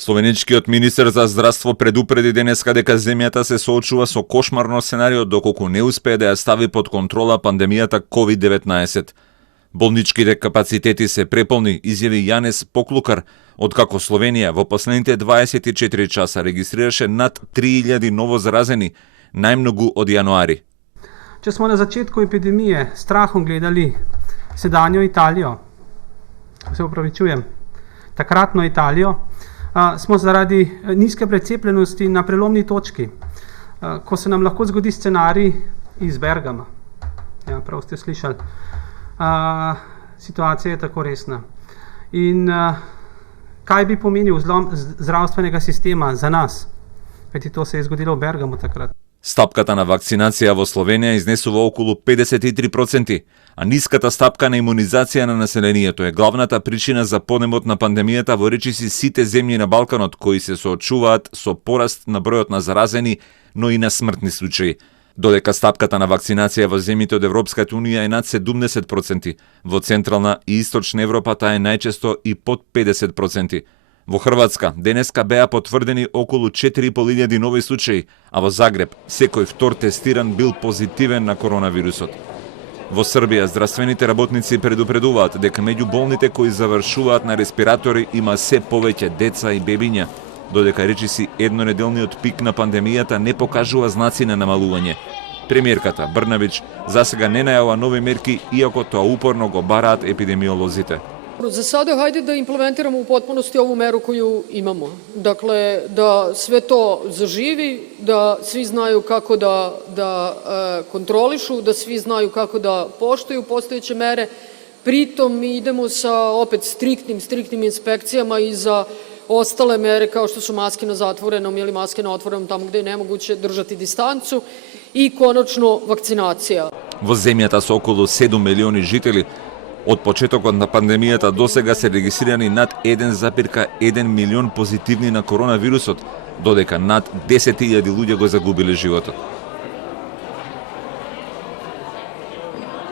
Словеничкиот министер за здравство предупреди денеска дека земјата се соочува со кошмарно сценарио доколку не успее да ја стави под контрола пандемијата COVID-19. Болничките капацитети се преполни, изјави Јанес Поклукар, откако Словенија во последните 24 часа регистрираше над 3000 новозаразени, најмногу од јануари. Če smo na začetku epidemije s strahom gledali sedanjo Italijo, se upravičujem, takratno Italijo, smo zaradi nizke precepljenosti na prelomni točki, ko se nam lahko zgodi scenarij iz Bergama. Ja, prav ste slišali. Situacija je tako resna. In kaj bi pomenil zlom zdravstvenega sistema za nas? Kajti to se je zgodilo v Bergamu takrat. Стапката на вакцинација во Словенија изнесува околу 53%, а ниската стапка на имунизација на населението е главната причина за подемот на пандемијата во речиси сите земји на Балканот кои се соочуваат со пораст на бројот на заразени, но и на смртни случаи. Додека стапката на вакцинација во земјите од Европската Унија е над 70%, во Централна и Источна Европа таа е најчесто и под 50%. Во Хрватска денеска беа потврдени околу 4500 нови случаи, а во Загреб секој втор тестиран бил позитивен на коронавирусот. Во Србија здравствените работници предупредуваат дека меѓу болните кои завршуваат на респиратори има се повеќе деца и бебиња, додека речиси еднонеделниот пик на пандемијата не покажува знаци на намалување. Премиерката Брнабич засега не најавува нови мерки, иако тоа упорно го бараат епидемиолозите. Za sada hajde da implementiramo u potpunosti ovu meru koju imamo. Dakle, da sve to zaživi, da svi znaju kako da kontrolišu, da svi znaju kako da poštuju postojeće mere. Pritom mi idemo sa opet striktnim inspekcijama i za ostale mere kao što su maske na zatvorenom ili maske na otvorenom tamo gde je nemoguće držati distancu i konačno vakcinacija. Во земјата со околу 7 милиони жители, од почетокот на пандемијата досега се регистрирани над 1,1 милион позитивни на коронавирусот, додека над 10.000 луѓе го загубиле животот.